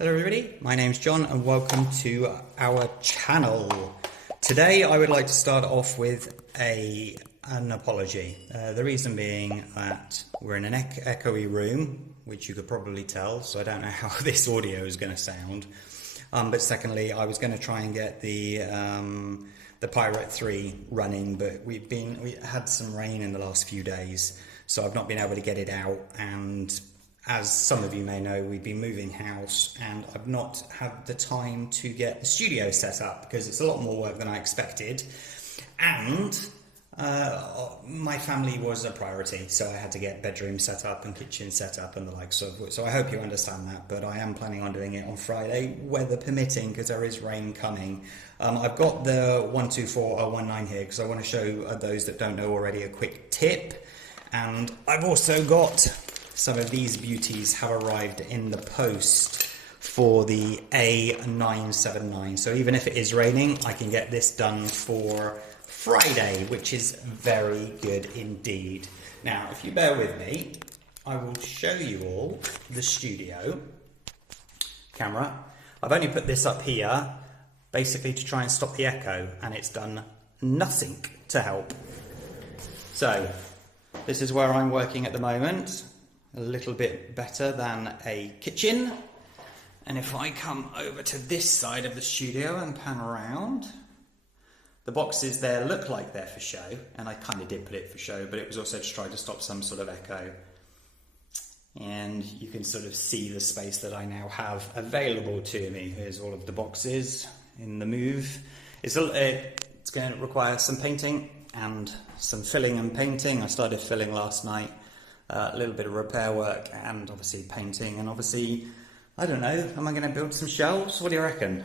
Hello everybody, my name's John and welcome to our channel. Today I would like to start off with an apology. The reason being that we're in an echoey room, which you could probably tell, so I don't know how this audio is going to sound. But secondly, I was going to try and get the Pirate 3 running, but we had some rain in the last few days, so I've not been able to get it out. And as some of you may know, we've been moving house and I've not had the time to get the studio set up because it's a lot more work than I expected. And my family was a priority, so I had to get bedroom set up and kitchen set up and the like. So I hope you understand that, but I am planning on doing it on Friday, weather permitting, because there is rain coming. I've got the 124019 here because I want to show those that don't know already a quick tip. And I've also got some of these beauties have arrived in the post for the A979. So even if it is raining, I can get this done for Friday, which is very good indeed. Now, if you bear with me, I will show you all the studio camera. I've only put this up here basically to try and stop the echo, and it's done nothing to help. So this is where I'm working at the moment. A little bit better than a kitchen. And if I come over to this side of the studio and pan around, the boxes there look like they're for show, and I kind of did put it for show, but it was also to try to stop some sort of echo. And you can sort of see the space that I now have available to me. Here's all of the boxes in the move. It's going to require some painting and some filling and painting. I started filling last night. A little bit of repair work and obviously painting, and obviously, I don't know, am I going to build some shelves? What do you reckon?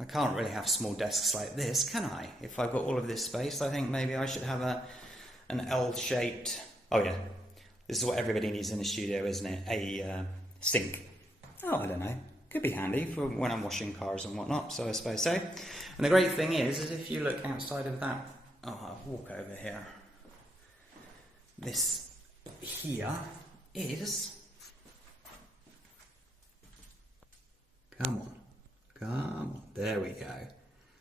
I can't really have small desks like this, can I? If I've got all of this space, I think maybe I should have an L-shaped, oh yeah, this is what everybody needs in the studio, isn't it? A sink. Oh, I don't know, could be handy for when I'm washing cars and whatnot, so I suppose so. And the great thing is if you look outside of that, oh, I'll walk over here, this here is, come on, there we go.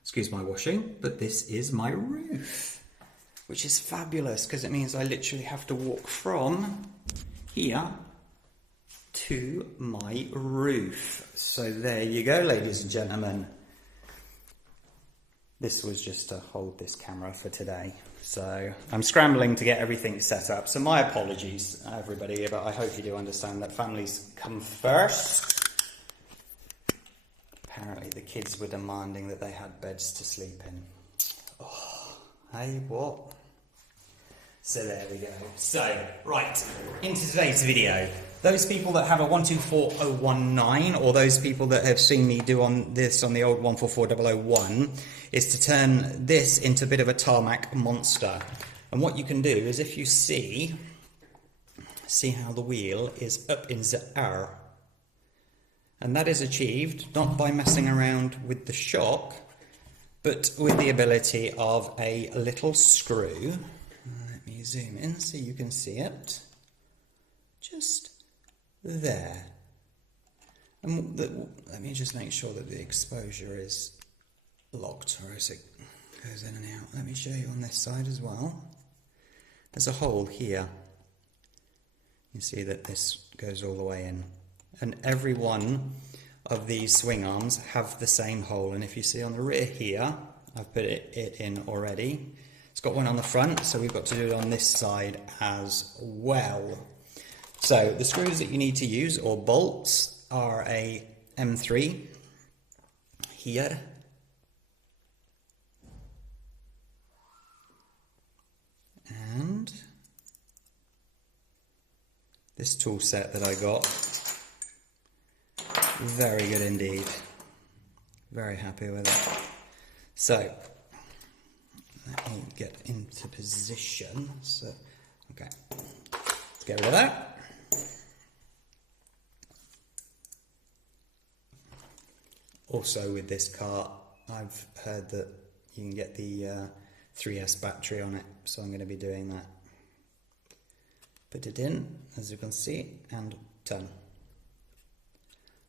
Excuse my washing, but this is my roof, which is fabulous because it means I literally have to walk from here to my roof. So there you go, ladies and gentlemen. This was just to hold this camera for today. So I'm scrambling to get everything set up. So my apologies, everybody, but I hope you do understand that families come first. Apparently the kids were demanding that they had beds to sleep in. Oh, hey, what? So there we go. So, right, into today's video. Those people that have a 124019, or those people that have seen me do on this on the old 144001, is to turn this into a bit of a tarmac monster. And what you can do is, if you see how the wheel is up in the air. And that is achieved not by messing around with the shock, but with the ability of a little screw. Let me zoom in so you can see it. Just there. And let me just make sure that the exposure is locked, or as it goes in and out. Let me show you on this side as well. There's a hole here. You see that this goes all the way in. And every one of these swing arms have the same hole. And if you see on the rear here, I've put it in already. It's got one on the front, so we've got to do it on this side as well. So the screws that you need to use, or bolts, are a M3 here. And this tool set that I got, very good indeed. Very happy with it. So let me get into position. So, okay, let's get rid of that. Also with this car, I've heard that you can get the 3S battery on it, so I'm going to be doing that. Put it in, as you can see, and done.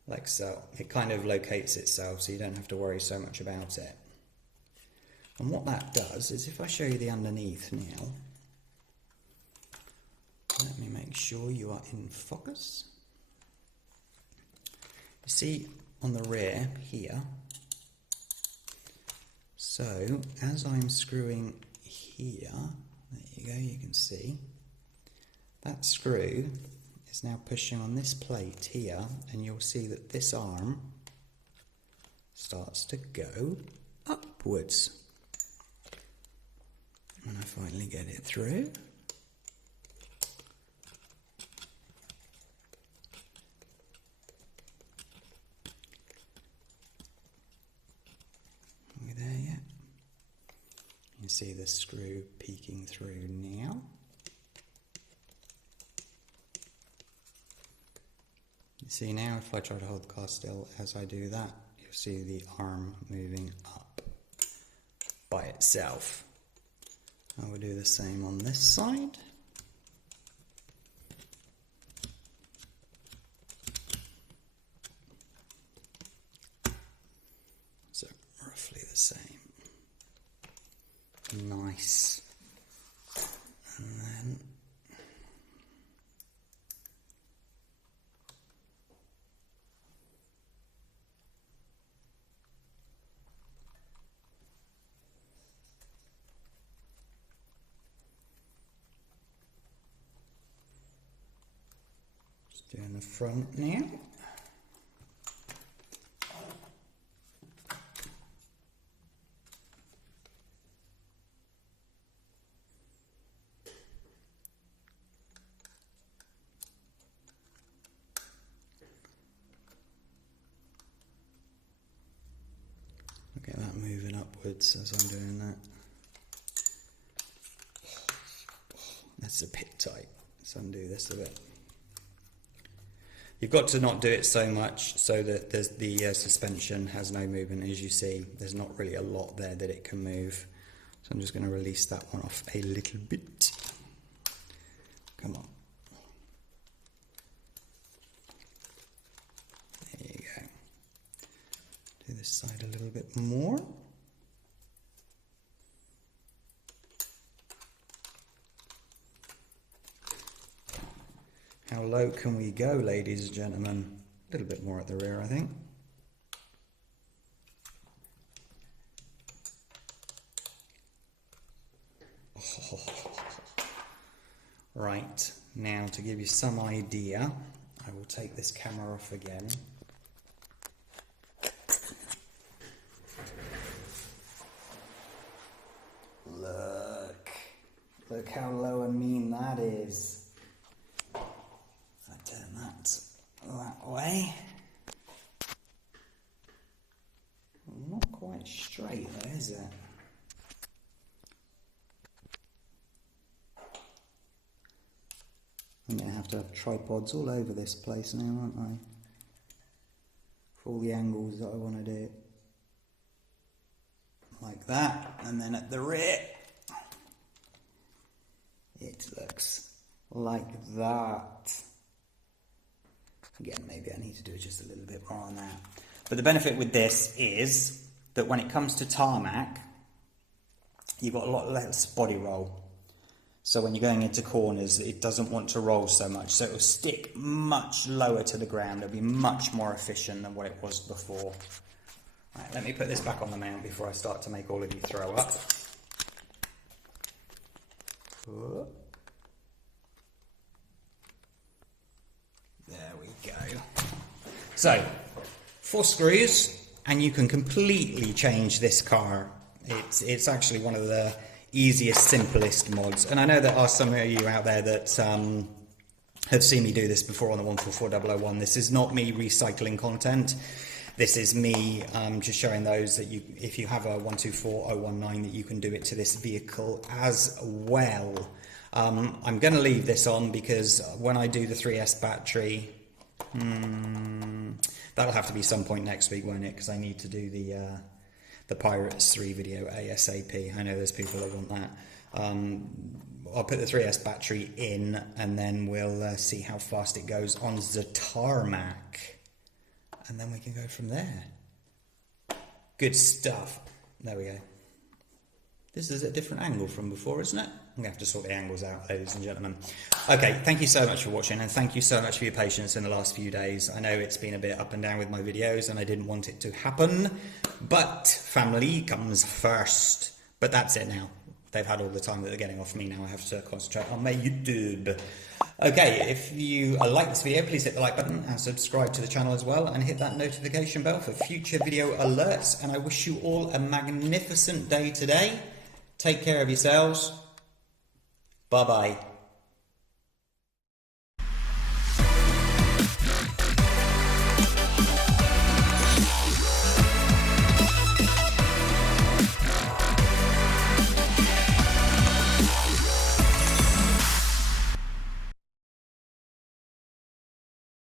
like so. It kind of locates itself, so you don't have to worry so much about it. And what that does is, if I show you the underneath now, let me make sure you are in focus. You see on the rear here, so as I'm screwing here, there you go, you can see that screw is now pushing on this plate here, and you'll see that this arm starts to go upwards. And I finally get it through. Are we there yet? You see the screw peeking through now. You see now, if I try to hold the car still as I do that, you'll see the arm moving up by itself. I will do the same on this side. So roughly the same. Nice. And then just doing the front now. Look at that moving upwards as I'm doing that. That's a bit tight. Let's undo this a bit. You've got to not do it so much so that the suspension has no movement. As you see, there's not really a lot there that it can move. So I'm just going to release that one off a little bit. Come on. There you go. Do this side a little bit more. How low can we go, ladies and gentlemen? A little bit more at the rear, I think. Oh. Right, now to give you some idea, I will take this camera off again. Look how low and mean that is. Turn that way. Not quite straight though, is it? I'm going to have to have tripods all over this place now, aren't I? For all the angles that I want to do. Like that, and then at the rear, it looks like that. Again, maybe I need to do just a little bit more on that. But the benefit with this is that when it comes to tarmac, you've got a lot less body roll. So when you're going into corners, it doesn't want to roll so much. So it will stick much lower to the ground. It'll be much more efficient than what it was before. Right, let me put this back on the mount before I start to make all of you throw up. There we go. So, 4 screws, and you can completely change this car. It's actually one of the easiest, simplest mods. And I know there are some of you out there that have seen me do this before on the 144001. This is not me recycling content. This is me just showing those that if you have a 124019, that you can do it to this vehicle as well. I'm going to leave this on because when I do the 3S battery, that'll have to be some point next week, won't it? Because I need to do the Pirates 3 video ASAP. I know there's people that want that. I'll put the 3S battery in, and then we'll see how fast it goes on the tarmac. and then we can go from there. Good stuff. There we go. This is a different angle from before, isn't it? I'm going to have to sort the angles out, ladies and gentlemen. Okay, thank you so much for watching, and thank you so much for your patience in the last few days. I know it's been a bit up and down with my videos, and I didn't want it to happen, but family comes first. But that's it now. They've had all the time that they're getting off me now. I have to concentrate on my YouTube. Okay, if you like this video, please hit the like button and subscribe to the channel as well, and hit that notification bell for future video alerts. And I wish you all a magnificent day today. Take care of yourselves. Bye-bye.